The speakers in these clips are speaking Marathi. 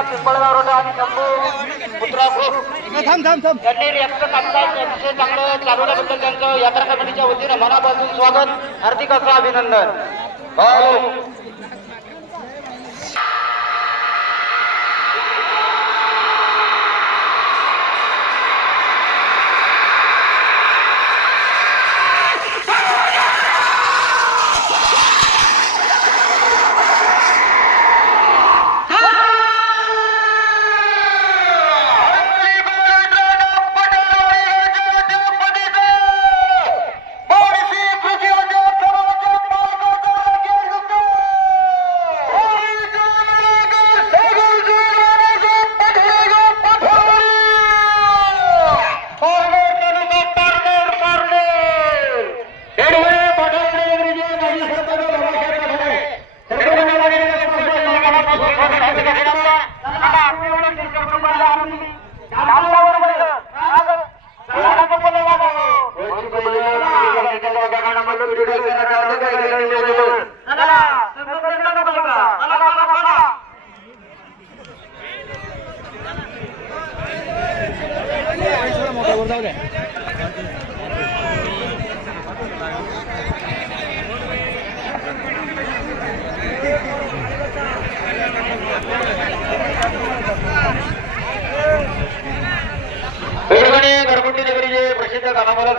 पिंपळगाव रोड आणि शंभू थांब थांब थांब. कामकाज अतिशय चांगलं चालवल्याबद्दल त्यांचं यात्रा कमिटीच्या वतीनं मनापासून स्वागत हार्दिक असं अभिनंदन. हो.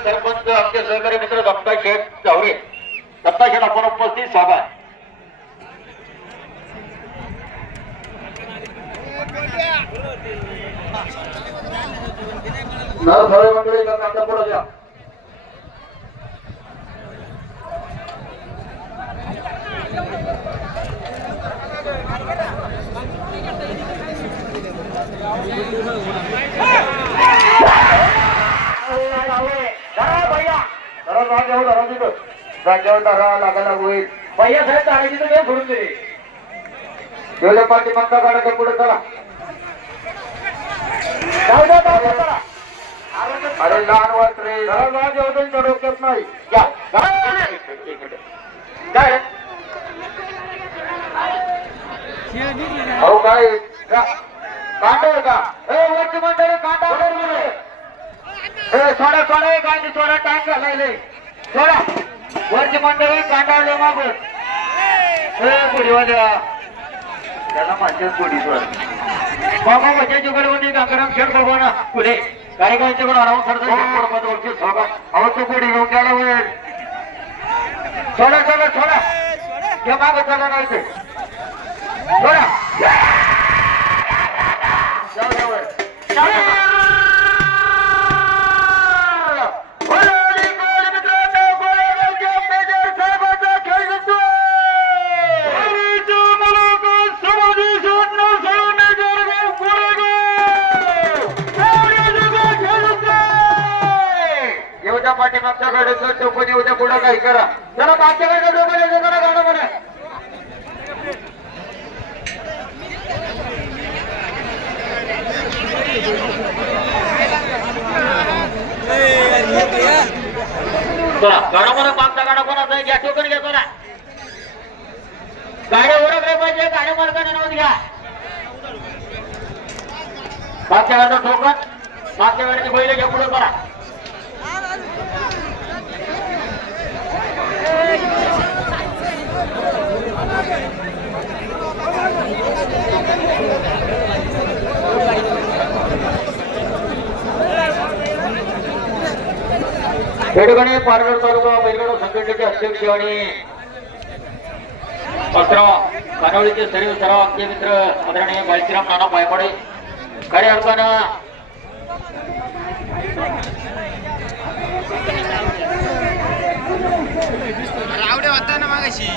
सरपंच आमचे सहकारी मित्र दत्ता शेठ जावरे. दत्ता शेठ आपण उपस्थित स्वागत नर सगळे मंडळी कांदा पुढे द्या भैया साहेब ताराची तर वेळ सोडून दिली एवढ्या पाठी मक्का काढायचं पुढे चला. अरे लहान वाटरे जेवढं डोक्यात नाही. या. काय हो काय? आहे का? ए वरची मंडळी कांदा. ए सोडा सोडा हे गांधी सोडा टाइम घालायले. सोडा. वरची मंडळी कांडावले मागून. पुढीवाल्या त्याला माझ्या बाबा पुढे. स्वागत. अहो तू पुढे घेऊन गेला वेळ सोडा सोडा सोडा. हे मागं चला नाही ते सोडा. जाऊ, जाऊ, येऊद्या पाठीमागच्याकडे जर टोपण येऊद्या पुढं काही करा. जरा मागच्याकडे टोपण येऊ करा गाणं म्हणा चला गाडा मागचा गाडा कोणाचा घ्या टोकन घ्या चला गाड्या ओळखले पाहिजे गाड्या मालकाने घ्या. मागच्या गाडा टोकन मागच्या गाड्याची बैल घ्या पुढे करा या ठिकाणी पारगड तालुका बैलगाडा संघटनेचे अध्यक्ष आणि पत्रा कानवळीचे सर्व सर्व आमचे मित्र आदरणीय बाळशीराम नाना पायपाडे खऱ्या अर्थानं रावडे होता ना मागाशी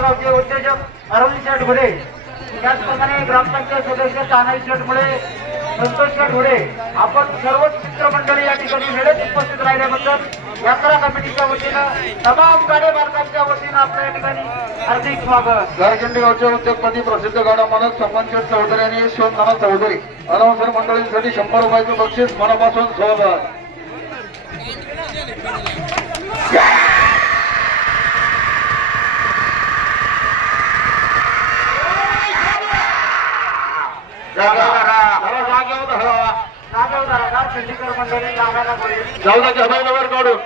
गावचे उद्योजक अरुण शेठ घुडे त्याचप्रमाणे ग्रामपंचायत सदस्य तानाई शेठ मुळे संतोष शेठ घोडे आपण सर्वच मित्रमंडळी या ठिकाणी वेळेत उपस्थित राहिल्याबद्दल यात्रा कमिटीच्या वतीनं तमाम गाडे मालकांच्या वतीनं आपल्या या ठिकाणी हार्दिक स्वागत. गारखंडी गावचे उद्योगपती प्रसिद्ध गाडा मालक संबंधित चौधरी आणि शिवनाना चौधरी. अनावसर मंडळींसाठी शंभर रुपयाचं बक्षीस मनापासून स्वागत. जाऊ गाव चंडीकर मंडळी काढून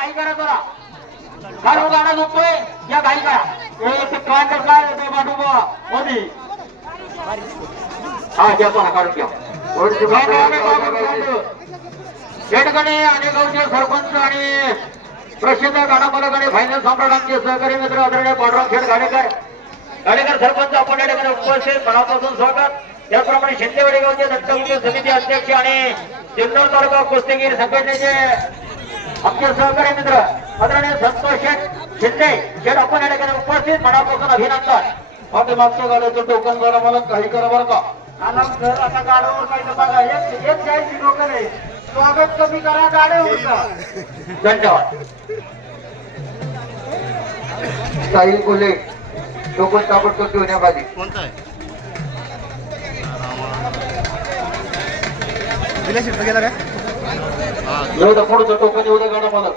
काही करा जरा. काढून गाडा झोपतोय. या काही करा ते कांडर काय होतं बाटूबा मोदी. हा घ्या जरा काढून घ्या. अनेक गावचे सरपंच आणि प्रसिद्ध गाडामालक आणि फायनल सम्राटांचे सहकारी मित्र आदरणीय पांडुरंग खेड गाडेकर. गाडेकर सरपंच आपण या ठिकाणी उपस्थित. मनापासून स्वागत. त्याचप्रमाणे शिंदेवाडी गावचे दत्तमुख्य समिती अध्यक्ष आणि सिन्नर तालुका कुस्तीगीर संघटनेचे आमचे सहकारी मित्र आदरणीय संतोष शेठ शिंदे शेठ आपण या ठिकाणी उपस्थित मनापासून अभिनंदन. पाठीमागच्या गाड्याचं टोकन गाडा मला काही करा बरं का. आराम सर आता गाड्यावर पाहिजे बघा एक एक चाळीस लोक नाही स्वागत कमी करा गाड्यावर धन्यवाद. काही बोले टोकन ताबडतोब ठेवण्याबाजी कोणता आहे? गेला काय एवढं पुढचं टोकन एवढं गाणं मला.